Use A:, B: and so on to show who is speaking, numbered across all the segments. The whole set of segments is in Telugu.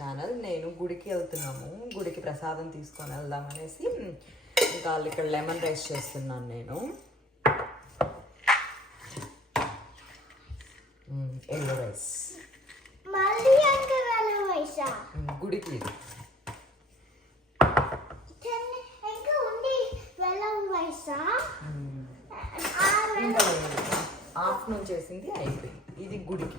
A: ఛానల్. నేను గుడికి వెళ్తున్నాము. గుడికి ప్రసాదం తీసుకొని వెళ్దాం అనేసి ఇంకా ఇక్కడ లెమన్ రైస్ చేస్తున్నాను నేను. Yellow rice. గుడికి. ఆఫ్టర్నూన్ చేసింది అయిపోయింది. ఇది గుడికి.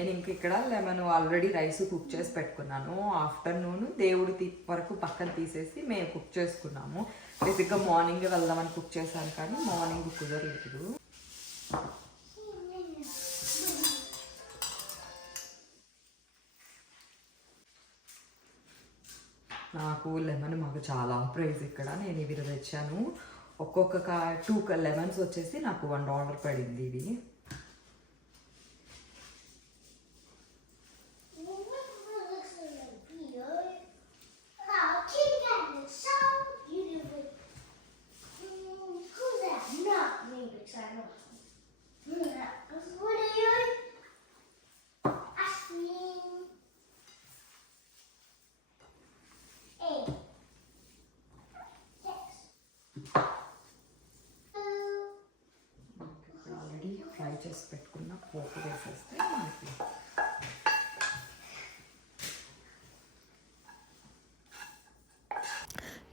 A: నేను ఇంక ఇక్కడ లెమన్ ఆల్రెడీ రైస్ కుక్ చేసి పెట్టుకున్నాను. ఆఫ్టర్నూన్ దేవుడి తీ వరకు పక్కన తీసేసి మేము కుక్ చేసుకున్నాము. బేసిక్గా మార్నింగ్ వెళ్దామని కుక్ చేశాను కానీ మార్నింగ్ కుదరలేదు. నాకు లెమన్ మాకు చాలా ప్రైస్ ఇక్కడ. నేను ఇవి తెచ్చాను. ఒక్కొక్క టూ లెమన్స్ వచ్చేసి నాకు వన్ డాలర్ పడింది ఇవి. 你别拽着我。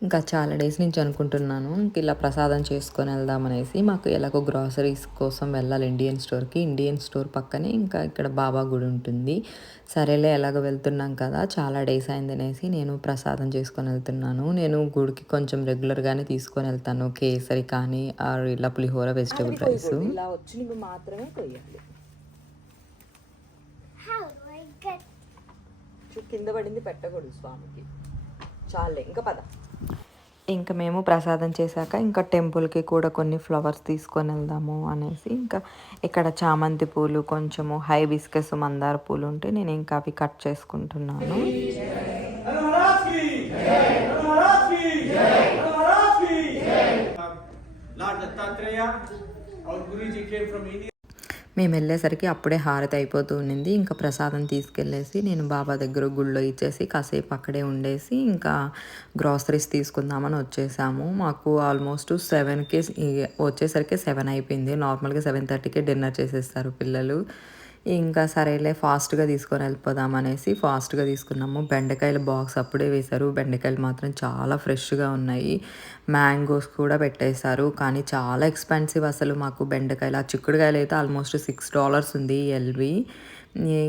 A: ఇంకా చాలా డేస్ నుంచి అనుకుంటున్నాను. ఇంక ఇలా ప్రసాదం చేసుకొని వెళ్దాం అనేసి మాకు ఎలాగో గ్రాసరీస్ కోసం వెళ్ళాలి ఇండియన్ స్టోర్కి ఇండియన్ స్టోర్ పక్కనే ఇంకా ఇక్కడ బాబా గుడి ఉంటుంది. సరేలే ఎలాగో వెళ్తున్నాం కదా. చాలా డేస్ అయింది అనేసి నేను ప్రసాదం చేసుకొని వెళ్తున్నాను. నేను గుడికి కొంచెం రెగ్యులర్గానే తీసుకొని వెళ్తాను. కేసరి కానీ ఆర్ ఇలా పులిహోర వెజిటేబుల్ రైస్ మాత్రమే? కింద పడింది పెట్టకూడదు స్వామికి. చాలే ఇంకా పద. ఇంకా మేము ప్రసాదం చేశాక ఇంకా టెంపుల్కి కూడా కొన్ని ఫ్లవర్స్ తీసుకొని వెళ్దాము అనేసి ఇంకా ఇక్కడ చామంతి పూలు కొంచెము హై బిస్కెస్ మందార పూలు ఉంటే నేను ఇంకా అవి కట్ చేసుకుంటున్నాను. మేము వెళ్ళేసరికి అప్పుడే హారతి అయిపోతూ ఉండింది. ఇంకా ప్రసాదం తీసుకెళ్ళేసి నేను బాబా దగ్గర గుళ్ళో ఇచ్చేసి కాసేపు అక్కడే ఉండేసి ఇంకా గ్రాసరీస్ తీసుకుందామని వచ్చేసాము. మాకు ఆల్మోస్ట్ సెవెన్కి వచ్చేసరికి సెవెన్ అయిపోయింది. నార్మల్గా సెవెన్ థర్టీకే డిన్నర్ చేసేస్తారు పిల్లలు. ఇంకా సరేలే ఫాస్ట్గా తీసుకొని వెళ్ళిపోదాం అనేసి ఫాస్ట్గా తీసుకున్నాము. బెండకాయల బాక్స్ అప్పుడే వేశారు. బెండకాయలు మాత్రం చాలా ఫ్రెష్గా ఉన్నాయి. మ్యాంగోస్ కూడా పెట్టేశారు. కానీ చాలా ఎక్స్పెన్సివ్ అసలు మాకు బెండకాయలు. ఆ చిక్కుడుకాయలు అయితే ఆల్మోస్ట్ సిక్స్ డాలర్స్ ఉంది ఎల్వి.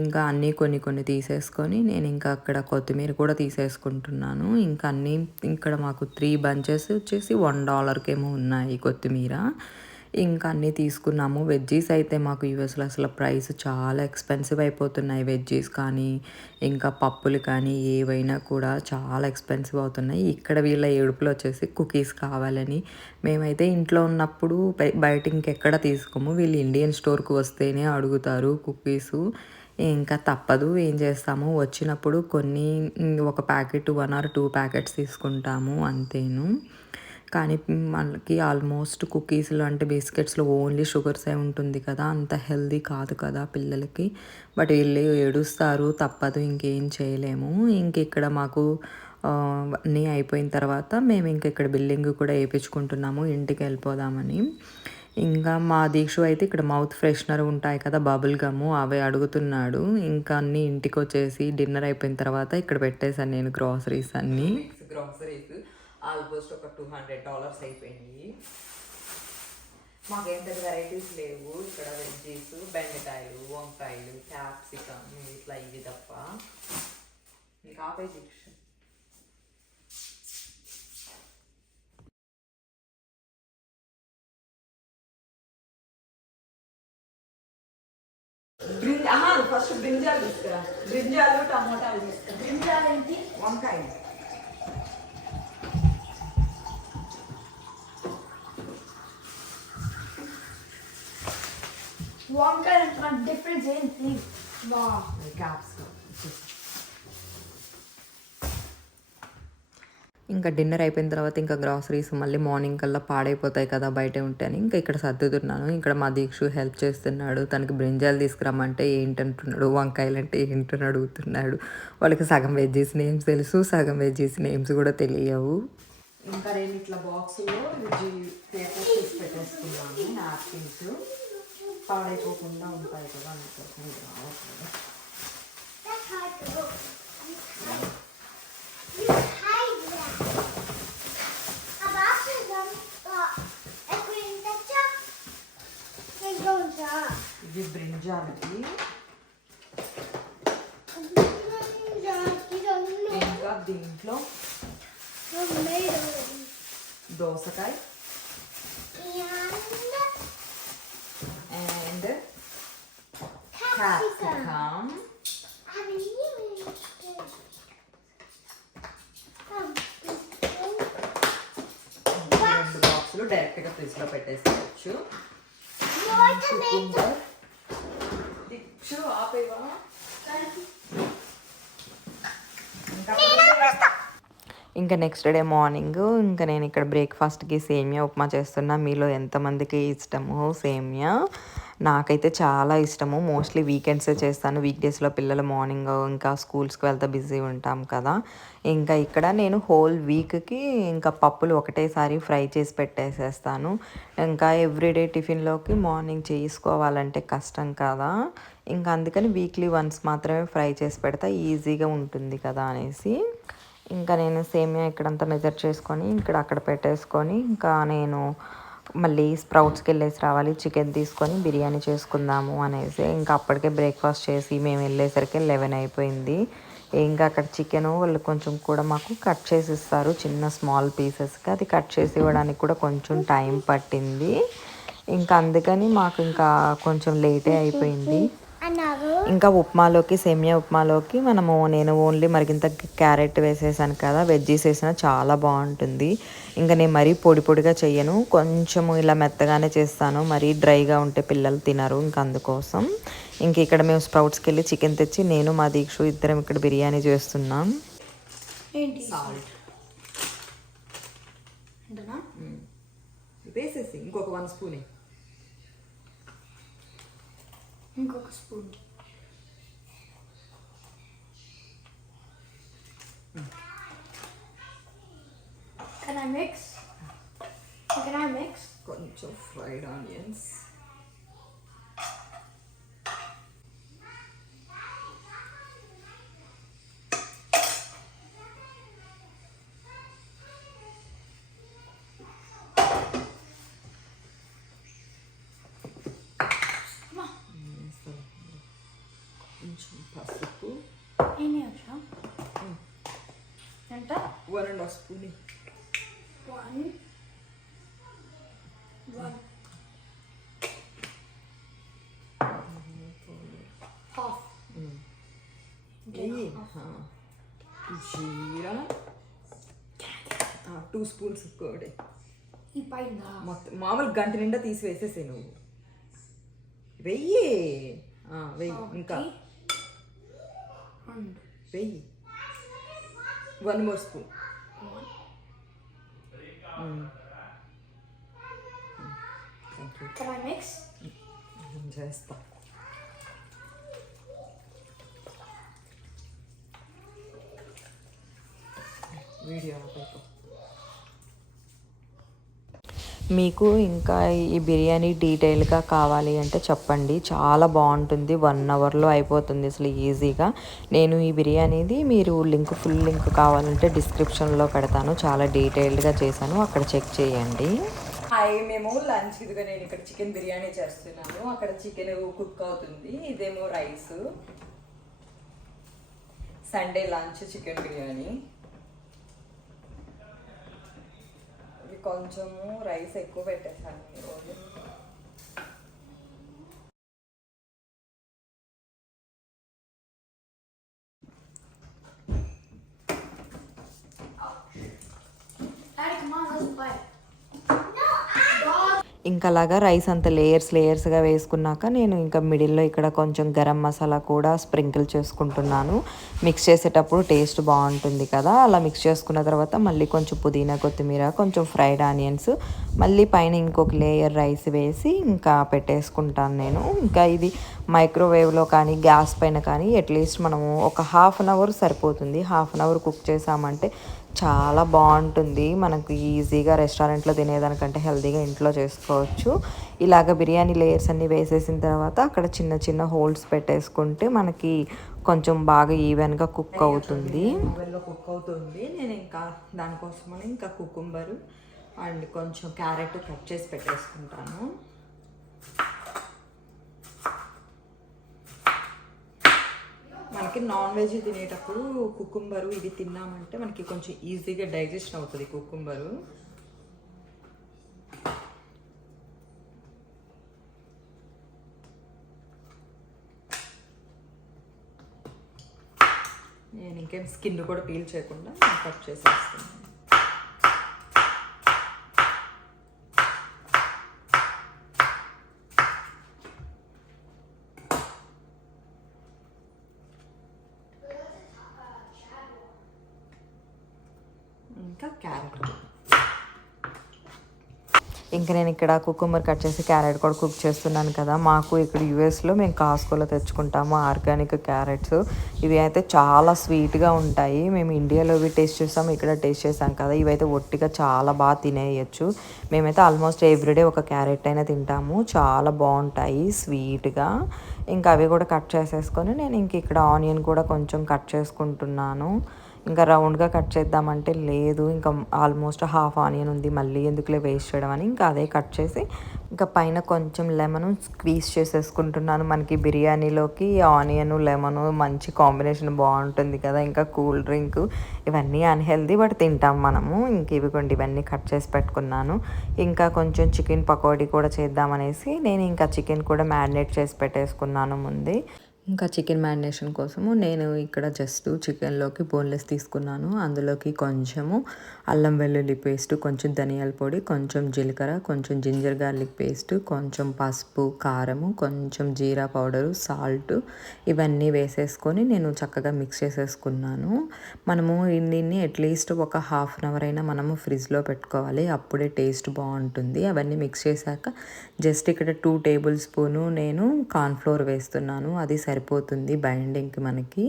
A: ఇంకా అన్నీ కొన్ని కొన్ని తీసేసుకొని నేను ఇంకా అక్కడ కొత్తిమీర కూడా తీసేసుకుంటున్నాను. ఇంకా అన్నీ ఇక్కడ మాకు త్రీ బంచెస్ వచ్చేసి వన్ డాలర్కేమో ఉన్నాయి కొత్తిమీర. ఇంకా అన్నీ తీసుకున్నాము. వెజ్జీస్ అయితే మాకు యూఎస్లో అసలు ప్రైస్ చాలా ఎక్స్పెన్సివ్ అయిపోతున్నాయి. వెజ్జీస్ కానీ ఇంకా పప్పులు కానీ ఏవైనా కూడా చాలా ఎక్స్పెన్సివ్ అవుతున్నాయి. ఇక్కడ వీళ్ళ ఏడుపులు వచ్చేసి కుకీస్ కావాలని మేమైతే ఇంట్లో ఉన్నప్పుడు బయట ఇంకెక్కడ తీసుకోము. వీళ్ళు ఇండియన్ స్టోర్కి వస్తేనే అడుగుతారు కుకీసు. ఇంకా తప్పదు ఏం చేస్తాము? వచ్చినప్పుడు కొన్ని ఒక packet one or two packets తీసుకుంటాము అంతేను. కానీ మనకి ఆల్మోస్ట్ కుకీస్ అంటే బిస్కెట్స్లో ఓన్లీ షుగర్స్ ఉంటుంది కదా అంత హెల్దీ కాదు కదా పిల్లలకి. బట్ వీళ్ళు ఏడుస్తారు తప్పదు ఇంకేం చేయలేము. ఇంక ఇక్కడ మాకు అన్నీ అయిపోయిన తర్వాత మేము ఇంక ఇక్కడ బిల్డింగ్ కూడా వేయించుకుంటున్నాము ఇంటికి వెళ్ళిపోదామని. ఇంకా మా దీక్ష అయితే ఇక్కడ మౌత్ ఫ్రెషనర్ ఉంటాయి కదా బబుల్ గమ్ అవే అడుగుతున్నాడు. ఇంకా అన్ని ఇంటికి వచ్చేసి డిన్నర్ అయిపోయిన తర్వాత ఇక్కడ పెట్టేశాను నేను గ్రాసరీస్ అన్నీ. గ్రాసరీస్ ఆల్మోస్ట్ ఒక టూ హండ్రెడ్ డాలర్స్ అయిపోయినాయి. మాకు ఏంటంటే వెరైటీస్ లేవు. ఇక్కడ వెజ్జీస్ బెండకాయలు వంకాయలు క్యాప్సికమ్ ఇట్లా ఇవి తప్ప. మీకు ఆపే దీక్ష ఫస్ట్ బ్రింజాలు తీసుకురా. బ్రింజాలు టమోటాలు తీసుకురా. బ్రింజాలు ఏంటి? వంకాయ. క్యాప్సికమ్ ఇంకా డిన్నర్ అయిపోయిన తర్వాత ఇంకా గ్రాసరీస్ మళ్ళీ మార్నింగ్ కల్లా పాడైపోతాయి కదా బయట ఉంటే అని. ఇంకా ఇక్కడ సర్దుతున్నాను. ఇక్కడ మా దీక్షు హెల్ప్ చేస్తున్నాడు. తనకి బ్రింజాలు తీసుకురమ్మంటే ఏంటంటున్నాడు? వంకాయలు అంటే ఏంటని అడుగుతున్నాడు. వాళ్ళకి సగం వెజ్జీస్ నేమ్స్ తెలుసు సగం వెజ్జీస్ నేమ్స్ కూడా తెలియవు. ఇంకా నేను ఇట్లా బాక్స్లో పెట్టేసుకున్నాను నాప్కిన్స్ పాడైపోకుండా ఉంటాయి కదా అందుకోసం ఇది రావట్లేదు
B: That's hard to look. You capsicum. um,
A: రెండు బాక్సులు డైరెక్ట్గా ఫ్రిడ్జ్లో పెట్టేసుకోవచ్చు
B: more tomato.
A: కుకుంబర్ దిక్షు ఆపేవా ఇంకా నెక్స్ట్ డే మార్నింగ్ ఇంకా నేను ఇక్కడ బ్రేక్ఫాస్ట్కి సేమియా ఉప్మా చేస్తున్నా మీలో ఎంతమందికి ఇష్టము సేమియా నాకైతే చాలా ఇష్టము. మోస్ట్లీ వీకెండ్సే చేస్తాను. వీక్డేస్లో పిల్లలు మార్నింగ్ ఇంకా స్కూల్స్కి వెళ్తే బిజీ ఉంటాం కదా. ఇంకా ఇక్కడ నేను హోల్ వీక్కి ఇంకా పప్పులు ఒకటేసారి ఫ్రై చేసి పెట్టేసేస్తాను. ఇంకా ఎవ్రీడే టిఫిన్లోకి మార్నింగ్ చేసుకోవాలంటే కష్టం కదా. ఇంకా అందుకని వీక్లీ వన్స్ మాత్రమే ఫ్రై చేసి పెడతా. ఈజీగా ఉంటుంది కదా అనేసి. ఇంకా నేను సేమియా ఇక్కడంతా మెజర్ చేసుకొని ఇక్కడ అక్కడ పెట్టేసుకొని ఇంకా నేను మళ్ళీ స్ప్రౌట్స్కి వెళ్ళేసి రావాలి చికెన్ తీసుకొని బిర్యానీ చేసుకుందాము అనేసి. ఇంకా అప్పటికే బ్రేక్ఫాస్ట్ చేసి మేము వెళ్ళేసరికి లెవెన్ అయిపోయింది. ఇంకా అక్కడ చికెన్ వాళ్ళు కొంచెం కూడా మాకు కట్ చేసి ఇస్తారు చిన్న స్మాల్ పీసెస్కి. అది కట్ చేసి ఇవ్వడానికి కూడా కొంచెం టైం పట్టింది. ఇంకా అందుకని మాకు ఇంకా కొంచెం లేటే అయిపోయింది. ఇంకా ఉప్మాలోకి సేమియా ఉప్మాలోకి మనము నేను ఓన్లీ మరిగింత క్యారెట్ వేసేసాను కదా వెజ్జీస్ వేసిన చాలా బాగుంటుంది. ఇంకా నేను మరీ పొడి పొడిగా చెయ్యను. కొంచెము ఇలా మెత్తగానే చేస్తాను. మరీ డ్రైగా ఉంటే పిల్లలు తినరు ఇంకా అందుకోసం. ఇంక ఇక్కడ మేము స్ప్రౌట్స్కి వెళ్ళి చికెన్ తెచ్చి నేను మా దీక్షు ఇద్దరం ఇక్కడ బిర్యానీ చేస్తున్నాం.
B: ఏంటి?
A: సాల్ట్
B: అంటనా
A: వేసేసి ఇంకొక one spoon.
B: ఇంకొక spoon Can I mix? Can I mix?
A: కొంచెం ఫ్రైడ్ ఆనియన్స్
B: ఎంత
A: one and half spoon
B: one one half
A: వెయ్యి జీరా టూ స్పూన్స్ కోడి
B: ఈ పైన
A: మొత్తం మామూలు గంట నిండా తీసి వేసేసే నువ్వు. వెయ్యి. ఆ, వెయ్యి ఇంకా.
B: రెండు
A: వెయ్యి. One more spoon Thank you
B: Can I mix?
A: చేస్తా వీడియో ఆపైపో మీకు ఇంకా ఈ బిర్యానీ డీటెయిల్గా కావాలి అంటే చెప్పండి. చాలా బాగుంటుంది. వన్ అవర్లో అయిపోతుంది అసలు ఈజీగా. నేను ఈ బిర్యానీది మీరు లింక్ ఫుల్ లింక్ కావాలంటే డిస్క్రిప్షన్లో పెడతాను. చాలా డీటెయిల్డ్గా చేశాను. అక్కడ చెక్ చేయండి. హాయ్ మేము లంచ్ ఇదిగా నేను ఇక్కడ చికెన్ బిర్యానీ చేస్తున్నాను. అక్కడ చికెన్ కుక్ అవుతుంది. ఇదేమో rice. Sunday lunch chicken biryani ఇది కొంచెము రైస్ ఎక్కువ పెట్టేసాను ఈరోజు
B: Daddy,
A: ఇంకా అలాగా రైస్ అంత లేయర్స్ లేయర్స్గా వేసుకున్నాక నేను ఇంకా మిడిల్లో ఇక్కడ కొంచెం గరం మసాలా కూడా స్ప్రింకిల్ చేసుకుంటున్నాను. మిక్స్ చేసేటప్పుడు టేస్ట్ బాగుంటుంది కదా. అలా మిక్స్ చేసుకున్న తర్వాత మళ్ళీ కొంచెం పుదీనా కొత్తిమీర కొంచెం ఫ్రైడ్ ఆనియన్స్ మళ్ళీ పైన ఇంకొక లేయర్ రైస్ వేసి ఇంకా పెట్టేసుకుంటాను నేను. ఇంకా ఇది మైక్రోవేవ్లో కానీ గ్యాస్ పైన కానీ అట్లీస్ట్ మనము ఒక హాఫ్ అన్ అవర్ సరిపోతుంది. హాఫ్ అన్ అవర్ కుక్ చేసామంటే చాలా బాగుంటుంది. మనకు ఈజీగా రెస్టారెంట్లో తినేదానికంటే హెల్తీగా ఇంట్లో చేసుకోవచ్చు. ఇలాగ బిర్యానీ లేయర్స్ అన్నీ వేసేసిన తర్వాత అక్కడ చిన్న చిన్న హోల్స్ పెట్టేసుకుంటే మనకి కొంచెం బాగా ఈవెన్గా కుక్ అవుతుంది. కుక్ అవుతుంది. నేను ఇంకా దానికోసమని ఇంకా కుకుంబరు అండ్ కొంచెం క్యారెట్ కట్ చేసి పెట్టేసుకుంటాను. మనకి నాన్ వెజ్ తినేటప్పుడు కుకుంబరు ఇది తిన్నామంటే మనకి కొంచెం ఈజీగా డైజెషన్ అవుతుంది కుకుంబరు నేను ఇంకేం స్కిన్ కూడా పీల్ చేయకుండా కట్ చేసేస్తున్నాను. ఇంకా క్యారెట్ ఇంకా నేను ఇక్కడ కుకుంబర్ కట్ చేసి క్యారెట్ కూడా కుక్ చేస్తున్నాను కదా. మాకు ఇక్కడ యూఎస్లో మేము కాస్కోలో తెచ్చుకుంటాము ఆర్గానిక్ క్యారెట్స్. ఇవి అయితే చాలా స్వీట్గా ఉంటాయి. మేము ఇండియాలో ఇవి టేస్ట్ చేసాము ఇక్కడ టేస్ట్ చేసాం కదా. ఇవైతే ఒట్టిగా చాలా బాగా తినేయచ్చు. మేమైతే ఆల్మోస్ట్ ఎవ్రీడే ఒక క్యారెట్ అయినా తింటాము. చాలా బాగుంటాయి స్వీట్గా ఇంకా అవి కూడా కట్ చేసేసుకొని నేను ఇంక ఇక్కడ ఆనియన్ కూడా కొంచెం కట్ చేసుకుంటున్నాను. ఇంకా రౌండ్గా కట్ చేద్దామంటే లేదు. ఇంకా ఆల్మోస్ట్ హాఫ్ ఆనియన్ ఉంది మళ్ళీ ఎందుకులే వేస్ట్ చేయడం అని. ఇంకా అదే కట్ చేసి ఇంకా పైన కొంచెం లెమన్ స్క్వీజ్ చేసేసుకుంటున్నాను. మనకి బిర్యానీలోకి ఆనియన్ లెమన్ మంచి కాంబినేషన్ బాగుంటుంది కదా. ఇంకా కూల్ డ్రింక్ ఇవన్నీ అన్హెల్దీ బట్ తింటాం మనము. ఇంక ఇవి కొన్ని ఇవన్నీ కట్ చేసి పెట్టుకున్నాను. ఇంకా కొంచెం చికెన్ పకోడీ కూడా చేద్దామనేసి నేను ఇంకా చికెన్ కూడా మ్యారినేట్ చేసి పెట్టేసుకున్నాను ముందే. ఇంకా చికెన్ మ్యారినేషన్ కోసము నేను ఇక్కడ జస్ట్ చికెన్లోకి బోన్లెస్ తీసుకున్నాను. అందులోకి కొంచెము అల్లం వెల్లుల్లి పేస్ట్ కొంచెం ధనియాల పొడి కొంచెం జీలకర్ర కొంచెం జింజర్ గార్లిక్ పేస్ట్ కొంచెం పసుపు కారము కొంచెం జీరా పౌడరు సాల్ట్ ఇవన్నీ వేసేసుకొని నేను చక్కగా మిక్స్ చేసేసుకున్నాను. మనము దీన్ని అట్లీస్ట్ ఒక హాఫ్ అన్ అవర్ అయినా మనము ఫ్రిడ్జ్లో పెట్టుకోవాలి. అప్పుడే టేస్ట్ బాగుంటుంది. అవన్నీ మిక్స్ చేశాక జస్ట్ ఇక్కడ టూ టేబుల్ స్పూను నేను కార్న్ఫ్లోర్ వేస్తున్నాను. అది సరిపోతుంది బైండింగ్కి మనకి.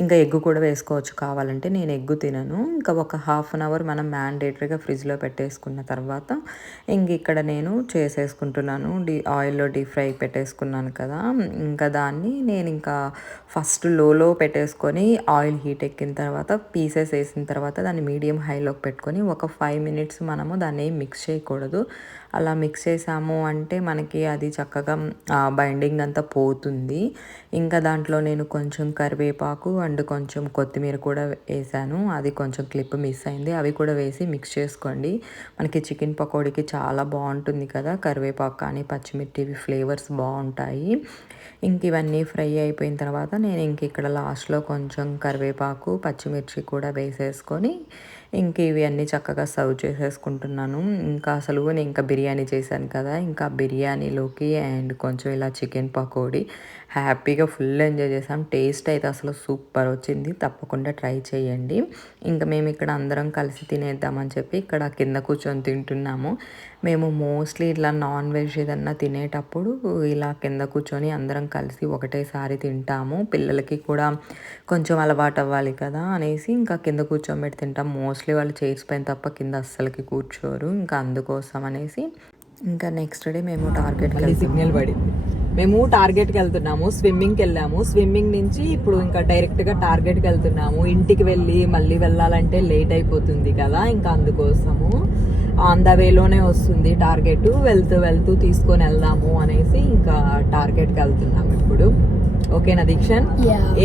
A: ఇంకా ఎగ్గు కూడా వేసుకోవచ్చు కావాలంటే నేను ఎగ్గు తినను. ఇంకా ఒక హాఫ్ అన్ అవర్ మనం మ్యాండేటరీగా ఫ్రిడ్జ్లో పెట్టేసుకున్న తర్వాత ఇంక ఇక్కడ నేను చేసేసుకుంటున్నాను. డీ ఆయిల్లో డీప్ ఫ్రై పెట్టేసుకున్నాను కదా. ఇంకా దాన్ని నేను ఇంకా ఫస్ట్ లోలో పెట్టేసుకొని ఆయిల్ హీట్ ఎక్కిన తర్వాత పీసెస్ వేసిన తర్వాత దాన్ని మీడియం హైలోకి పెట్టుకొని ఒక ఫైవ్ మినిట్స్ మనము దాన్ని ఏం మిక్స్ చేయకూడదు. అలా మిక్స్ చేసాము అంటే మనకి అది చక్కగా బైండింగ్ అంతా పోతుంది. ఇంకా దాంట్లో నేను కొంచెం కరివేపాకు అండ్ కొంచెం కొత్తిమీర కూడా వేసాను. అది కొంచెం క్లిప్ మిస్ అయింది. అవి కూడా వేసి మిక్స్ చేసుకోండి. మనకి చికెన్ పకోడీకి చాలా బాగుంటుంది కదా. కరివేపాకు కానీ పచ్చిమిర్చి ఫ్లేవర్స్ బాగుంటాయి. ఇంక ఇవన్నీ ఫ్రై అయిపోయిన తర్వాత నేను ఇంక ఇక్కడ లాస్ట్లో కొంచెం కరివేపాకు పచ్చిమిర్చి కూడా వేసేసుకొని ఇంక ఇవి అన్నీ చక్కగా సర్వ్ చేసేసుకుంటున్నాను. ఇంకా అసలు నేను ఇంకా బిర్యానీ చేశాను కదా ఇంకా బిర్యానీలోకి అండ్ కొంచెం ఇలా చికెన్ పకోడీ. హ్యాపీగా ఫుల్ ఎంజాయ్ చేసాం టేస్ట్ అయితే అసలు సూపర్ వచ్చింది. తప్పకుండా ట్రై చేయండి. ఇంకా మేము ఇక్కడ అందరం కలిసి తినేద్దామని చెప్పి ఇక్కడ కింద కూర్చొని తింటున్నాము. మేము మోస్ట్లీ ఇట్లా నాన్ వెజ్ ఏదన్నా తినేటప్పుడు ఇలా కింద కూర్చొని అందరం కలిసి ఒకటేసారి తింటాము. పిల్లలకి కూడా కొంచెం అలవాటు అవ్వాలి కదా అనేసి ఇంకా కింద కూర్చోబెట్టి తింటాం. మోస్ట్ మోస్ట్లీ వాళ్ళు చైర్స్ పైన తప్ప కింద అస్సలకి కూర్చోరు. ఇంకా అందుకోసం అనేసి ఇంకా నెక్స్ట్ డే మేము టార్గెట్ సిగ్నల్ పడింది. మేము టార్గెట్కి వెళ్తున్నాము స్విమ్మింగ్కి వెళ్ళాము. స్విమ్మింగ్ నుంచి ఇప్పుడు ఇంకా డైరెక్ట్గా టార్గెట్కి వెళ్తున్నాము ఇంటికి వెళ్ళి మళ్ళీ వెళ్ళాలంటే లేట్ అయిపోతుంది కదా ఇంకా అందుకోసము ఆన్ ద వేలోనే వస్తుంది టార్గెట్ వెళ్తూ వెళ్తూ తీసుకొని వెళ్దాము అనేసి ఇంకా టార్గెట్కి వెళ్తున్నాము ఇప్పుడు. ఓకేనా దీక్షన్.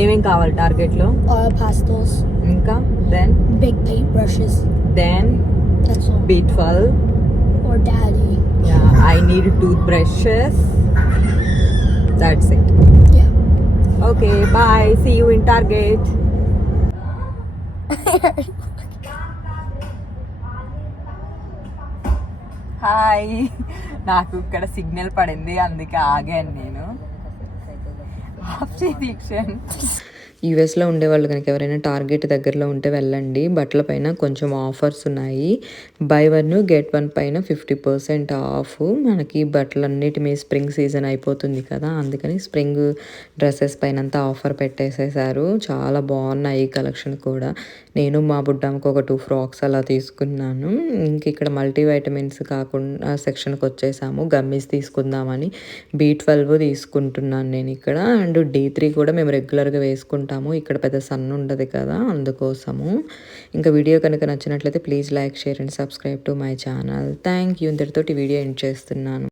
A: ఏమేం కావాలి టార్గెట్లో
B: pastels,
A: ఇంకా? Then
B: big paintbrushes.
A: Then
B: That's all.
A: బీట్ఫల్
B: Or daddy.
A: I need tooth brushes that's it
B: Yeah.
A: Okay bye see you in Target hi నాకు ఇక్కడ సిగ్నల్ పడింది అందుకే ఆగాను నేను. ఆఫ్ దీక్షణ్ యూఎస్లో ఉండే వాళ్ళు కనుక ఎవరైనా టార్గెట్ దగ్గరలో ఉంటే వెళ్ళండి. బట్టల పైన కొంచెం ఆఫర్స్ ఉన్నాయి. బై వన్ గెట్ వన్ పైన ఫిఫ్టీ పర్సెంట్ ఆఫ్. మనకి బట్టలన్నిటి మీద స్ప్రింగ్ సీజన్ అయిపోతుంది కదా అందుకని స్ప్రింగ్ డ్రెస్సెస్ పైన అంతా ఆఫర్ పెట్టేసేసారు. చాలా బాగున్నాయి ఈ కలెక్షన్ కూడా. నేను మా బుడ్డమ్మకు ఒక టూ ఫ్రాక్స్ అలా తీసుకున్నాను. ఇంక ఇక్కడ మల్టీ వైటమిన్స్ కాకుండా సెక్షన్కి వచ్చేసాము. గమ్మీస్ తీసుకుందామని బీ ట్వెల్వ్ తీసుకుంటున్నాను నేను ఇక్కడ. అండ్ డే త్రీ కూడా మేము రెగ్యులర్గా వేసుకుంటాం. వేసుకుంటాము ఇక్కడ పెద్ద సన్ ఉండదు కదా అందుకోసము. ఇంకా వీడియో కనుక నచ్చినట్లయితే please like share and subscribe to my channel. Thank you ఇంతటితోటి video end చేస్తున్నాను.